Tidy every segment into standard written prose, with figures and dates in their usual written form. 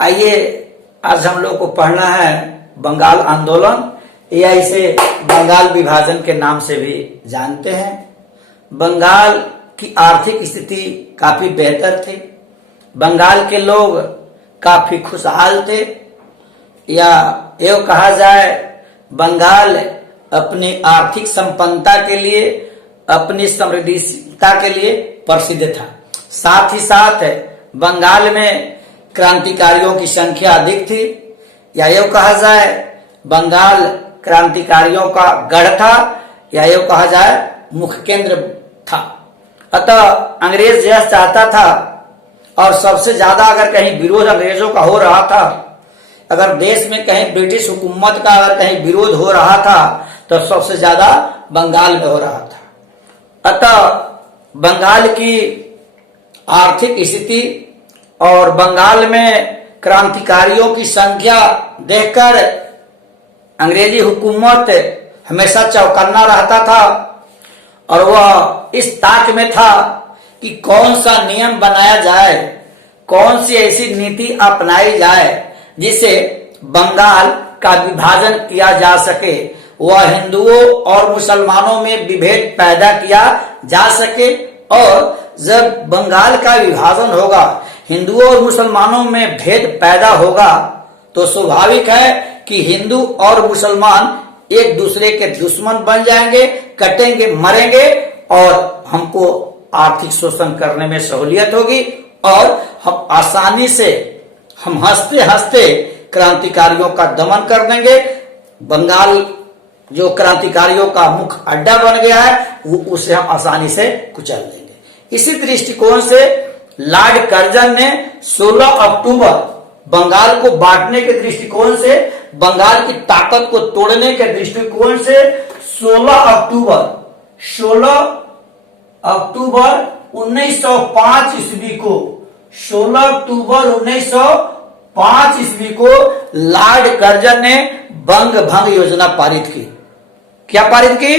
आइए आज हम लोग को पढ़ना है बंगाल आंदोलन, या इसे बंगाल विभाजन के नाम से भी जानते हैं। बंगाल की आर्थिक स्थिति काफी बेहतर थी, बंगाल के लोग काफी खुशहाल थे, या यूं कहा जाए बंगाल अपनी आर्थिक संपन्नता के लिए, अपनी समृद्धिता के लिए प्रसिद्ध था। साथ ही साथ बंगाल में क्रांतिकारियों की संख्या अधिक थी, या यूं कहा जाए बंगाल क्रांतिकारियों का गढ़ था, या यूं कहा जाए मुख्य केंद्र था। अतः अंग्रेज यह चाहता था, और सबसे ज्यादा अगर कहीं विरोध अंग्रेजों का हो रहा था, अगर देश में कहीं ब्रिटिश हुकूमत का अगर कहीं विरोध हो रहा था तो सबसे ज्यादा बंगाल में हो रहा था। अतः बंगाल की आर्थिक स्थिति और बंगाल में क्रांतिकारियों की संख्या देखकर अंग्रेजी हुकूमत हमेशा चौकन्ना रहता था, और वह इस ताक में था कि कौन सा नियम बनाया जाए, कौन सी ऐसी नीति अपनाई जाए जिसे बंगाल का विभाजन किया जा सके, वह हिंदुओं और मुसलमानों में विभेद पैदा किया जा सके। और जब बंगाल का विभाजन होगा, हिंदुओं और मुसलमानों में भेद पैदा होगा, तो स्वाभाविक है कि हिंदू और मुसलमान एक दूसरे के दुश्मन बन जाएंगे, कटेंगे, मरेंगे, और हमको आर्थिक शोषण करने में सहूलियत होगी, और हम आसानी से हम हंसते हंसते क्रांतिकारियों का दमन कर देंगे। बंगाल जो क्रांतिकारियों का मुख्य अड्डा बन गया है, वो उसे हम आसानी से कुचल देंगे। इसी दृष्टिकोण से लॉर्ड कर्जन ने 16 अक्टूबर बंगाल को बांटने के दृष्टिकोण से, बंगाल की ताकत को तोड़ने के दृष्टिकोण से 16 अक्टूबर 1905 ईस्वी को 16 अक्टूबर 1905 ईस्वी को लॉर्ड कर्जन ने बंग भंग योजना पारित की। क्या पारित की?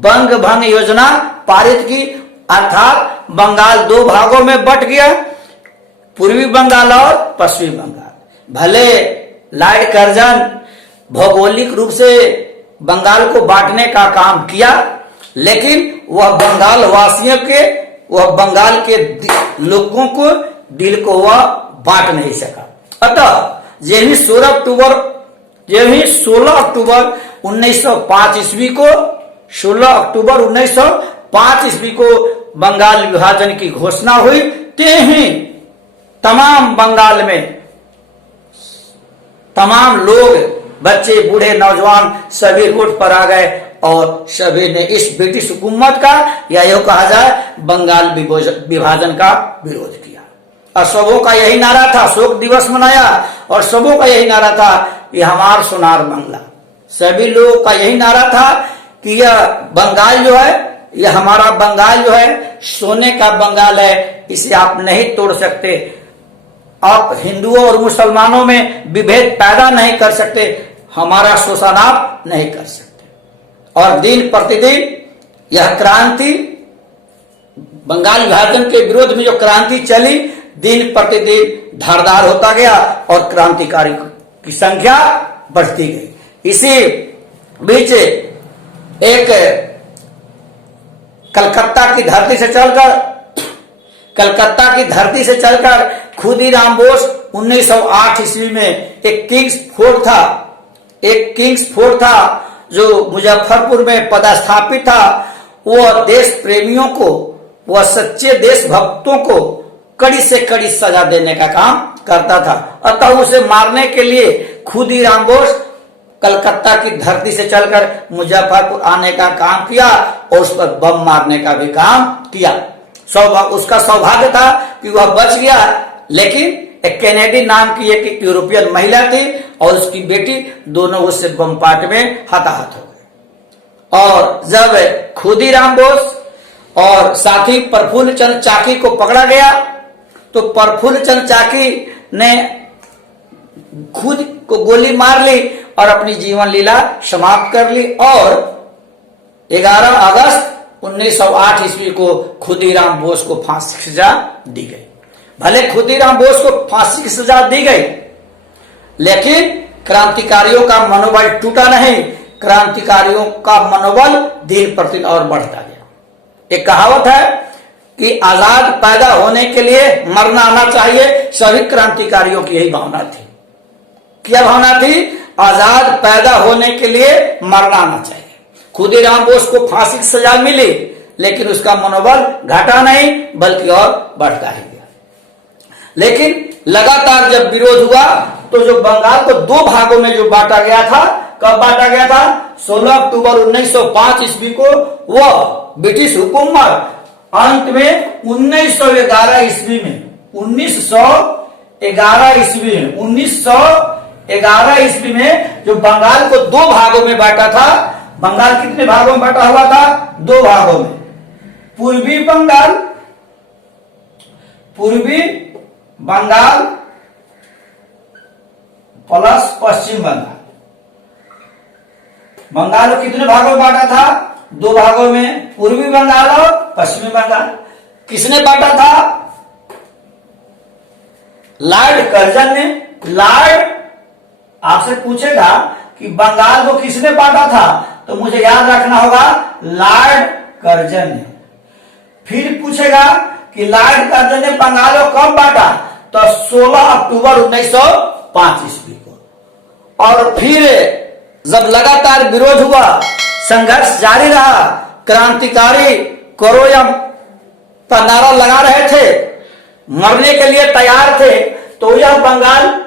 बंग भंग योजना पारित की, अर्थात बंगाल दो भागों में बट गया, पूर्वी बंगाल और पश्चिमी बंगाल। भले लॉर्ड कर्जन भौगोलिक रूप से बंगाल को बांटने का काम किया, लेकिन वह बंगाल वासियों के, वह बंगाल के लोगों को, दिल को वह बांट नहीं सका। अतः यही 16 अक्टूबर 1905 ईस्वी को 16 अक्टूबर 1905 ईस्वी को बंगाल विभाजन की घोषणा हुई। ते ही तमाम बंगाल में तमाम लोग, बच्चे, बूढ़े, नौजवान सभी रोड पर आ गए, और सभी ने इस ब्रिटिश हुकूमत का, या यूं कहा जाए बंगाल विभाजन का विरोध किया। और सबों का यही नारा था, शोक दिवस मनाया, और सबों का यही नारा था कि हमार सोनार बंगला। सभी लोगों का यही नारा था कि यह बंगाल जो है, यह हमारा बंगाल जो है सोने का बंगाल है, इसे आप नहीं तोड़ सकते। आप हिंदुओं और मुसलमानों में विभेद पैदा नहीं कर सकते, हमारा शोषण आप नहीं कर सकते। और दिन प्रतिदिन यह क्रांति, बंगाल विभाजन के विरोध में जो क्रांति चली, दिन प्रतिदिन धारदार होता गया, और क्रांतिकारी की संख्या बढ़ती गई। इसी बीच एक कलकत्ता की धरती से चलकर खुदीराम बोस 1908 ईस्वी में एक किंग्स फोर्ट था जो मुजफ्फरपुर में पदस्थापित था। वह देश प्रेमियों को, वह सच्चे देशभक्तों को कड़ी से कड़ी सजा देने का काम करता था। अतः उसे मारने के लिए खुदीराम बोस कलकत्ता की धरती से चलकर मुजफ्फरपुर आने का काम किया, और उस पर बम मारने का भी काम किया। उसका सौभाग्य था कि वह बच गया, लेकिन एक कैनेडी नाम की एक यूरोपियन महिला थी और उसकी बेटी, दोनों उससे बम पार्ट में हताहत हो गए। और जब खुदीराम बोस और साथी प्रफुल्ल चंद्र चाकी को पकड़ा गया, तो प्रफुल्ल चंद्र चाकी ने खुद को गोली मार ली और अपनी जीवन लीला समाप्त कर ली, और 11 अगस्त 1908 ईस्वी को खुदीराम बोस को फांसी की सजा दी गई। भले खुदीराम बोस को फांसी की सजा दी गई, लेकिन क्रांतिकारियों का मनोबल टूटा नहीं, क्रांतिकारियों का मनोबल दिन प्रतिदिन और बढ़ता गया। एक कहावत है कि आजाद पैदा होने के लिए मरना आना चाहिए। सभी क्रांतिकारियों की यही भावना थी। क्या भावना थी? आजाद पैदा होने के लिए मरना आना चाहिए। खुदीराम बोस को फांसी की सजा मिली, लेकिन उसका मनोबल घटा नहीं बल्कि और बढ़ता ही गया। लेकिन लगातार जब विरोध हुआ तो जो बंगाल को दो भागों में जो बांटा गया था, कब बांटा गया था? 16 अक्टूबर 1905 ईस्वी को वह ब्रिटिश हुकूमत अंत में 1911 ईस्वी में 1911 ईस्वी में जो बंगाल को दो भागों में बांटा था। बंगाल कितने भागों में बांटा हुआ था? दो भागों में। पूर्वी बंगाल प्लस पश्चिम बंगाल। बंगाल को कितने भागों में बांटा था? दो भागों में, पूर्वी बंगाल और पश्चिमी बंगाल। किसने बांटा था? लॉर्ड कर्जन ने। लॉर्ड आपसे पूछेगा कि बंगाल को किसने बांटा था, तो मुझे याद रखना होगा लॉर्ड कर्जन ने। फिर पूछेगा कि लॉर्ड कर्जन ने बंगाल को कब बांटा, तो 16 अक्टूबर 1905 ईस्वी को। और फिर जब लगातार विरोध हुआ, संघर्ष जारी रहा, क्रांतिकारी कोरोयम का नारा लगा रहे थे, मरने के लिए तैयार थे, तो यह बंगाल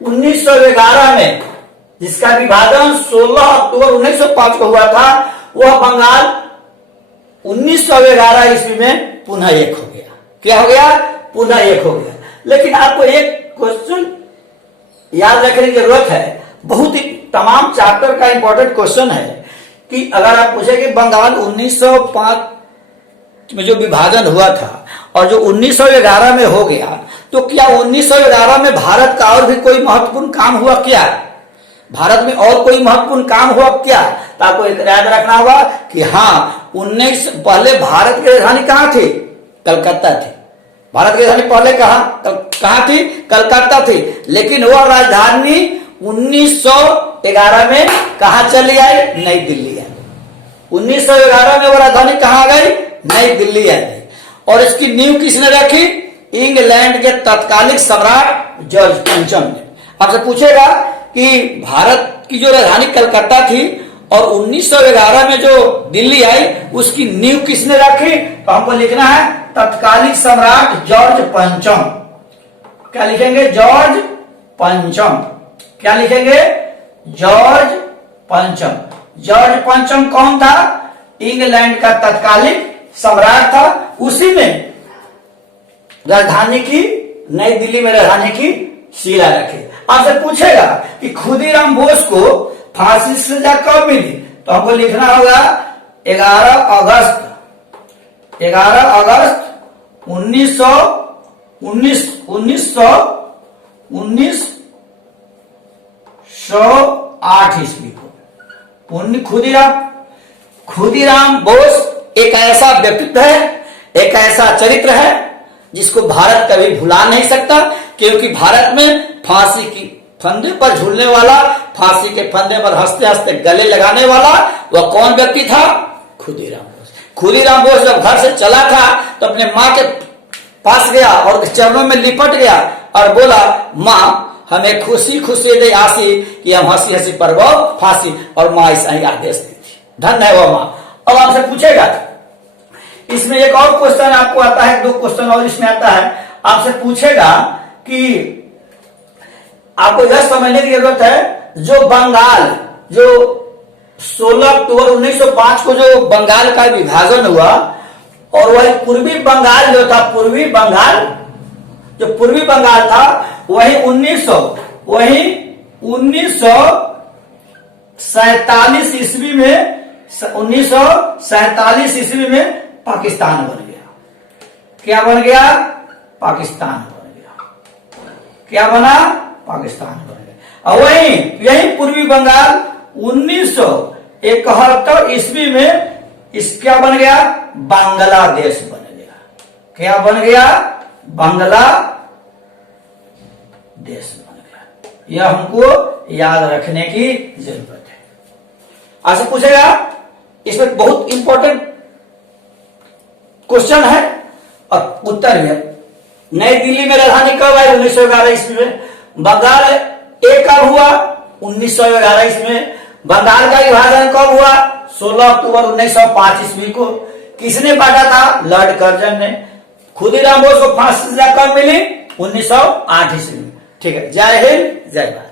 1911 में, जिसका विभाजन 16 अक्टूबर 1905 को हुआ था, वह बंगाल 1911 ईस्वी में पुनः एक हो गया। क्या हो गया? पुनः एक हो गया। लेकिन आपको एक क्वेश्चन याद रखने की जरूरत है, बहुत ही तमाम चैप्टर का इंपॉर्टेंट क्वेश्चन है कि अगर आप पूछे कि बंगाल 1905 में जो विभाजन हुआ था और जो 1911 में हो गया, तो क्या 1911 में भारत का और भी कोई महत्वपूर्ण काम हुआ क्या? भारत में और कोई महत्वपूर्ण काम हुआ क्या? तो आपको एक याद रखना होगा कि हाँ, पहले भारत की राजधानी कहाँ थी? कलकत्ता थी। भारत की राजधानी पहले कहाँ थी? कलकत्ता थी। लेकिन वह राजधानी 1911 में कहा चली आई? नई दिल्ली आई। 1911 में वह राजधानी कहाँ गई? नई दिल्ली आ गई। और इसकी नींव किसने रखी? इंग्लैंड के तत्कालिक सम्राट जॉर्ज पंचम ने। आपसे पूछेगा कि भारत की जो राजधानी कलकत्ता थी और 1911 में जो दिल्ली आई, उसकी नींव किसने रखी? तो हमको लिखना है तत्कालिक सम्राट जॉर्ज पंचम। क्या लिखेंगे? जॉर्ज पंचम। क्या लिखेंगे? जॉर्ज पंचम। जॉर्ज पंचम कौन था? इंग्लैंड का तत्कालिक सम्राट था। उसी ने राजधानी की, नई दिल्ली में राजधानी की शिला रखी। आपसे पूछेगा कि खुदीराम बोस को फांसी की सजा कब मिली, तो हमको लिखना होगा 11 अगस्त 1908 ईस्वी को। खुदीराम बोस एक ऐसा व्यक्तित्व है, एक ऐसा चरित्र है जिसको भारत कभी भुला नहीं सकता, क्योंकि भारत में फांसी की फंदे पर झूलने वाला, फांसी के फंदे पर हंसते हंसते गले लगाने वाला वह कौन व्यक्ति था? खुदीराम बोस। खुदीराम बोस जब घर से चला था तो अपने माँ के पास गया और चरणों में लिपट गया और बोला, माँ हमें खुशी खुशी दे आसी कि हम हंसी हंसी पर गो फांसी। और माँ ऐसा ही आदेश दी थी। धन्य है वो माँ। अब आपसे पूछेगा, इसमें एक और क्वेश्चन आपको आता है, दो क्वेश्चन और इसमें आता है। आपसे पूछेगा कि आपको यह समझने की जरूरत है, जो बंगाल, जो 16 अक्टूबर 1905 को जो बंगाल का विभाजन हुआ, और वही पूर्वी बंगाल जो था, पूर्वी बंगाल था, वही 1947 ईस्वी में 1947 ईस्वी में पाकिस्तान बन गया। क्या बन गया? पाकिस्तान बन गया। क्या बना? पाकिस्तान बन गया। और यही पूर्वी बंगाल 1971 ईस्वी में क्या बन गया? बांग्लादेश बन गया। क्या बन गया? बांग्लादेश बन गया। यह हमको याद रखने की जरूरत है। आपसे पूछेगा, इसमें बहुत इंपॉर्टेंट क्वेश्चन है और उत्तर है। नई दिल्ली में राजधानी कब आई? 1911 ईस्वी में। बंगाल एक कब हुआ? 1911 ईस्वी में। बंगाल का विभाजन कब हुआ? 16 अक्टूबर 1905 ईस्वी को। किसने बांटा था? लॉर्ड कर्जन ने। खुदीराम बोस को फांसी सजा कब मिली? 1908 ईस्वी में। ठीक है, जय हिंद, जय भारत।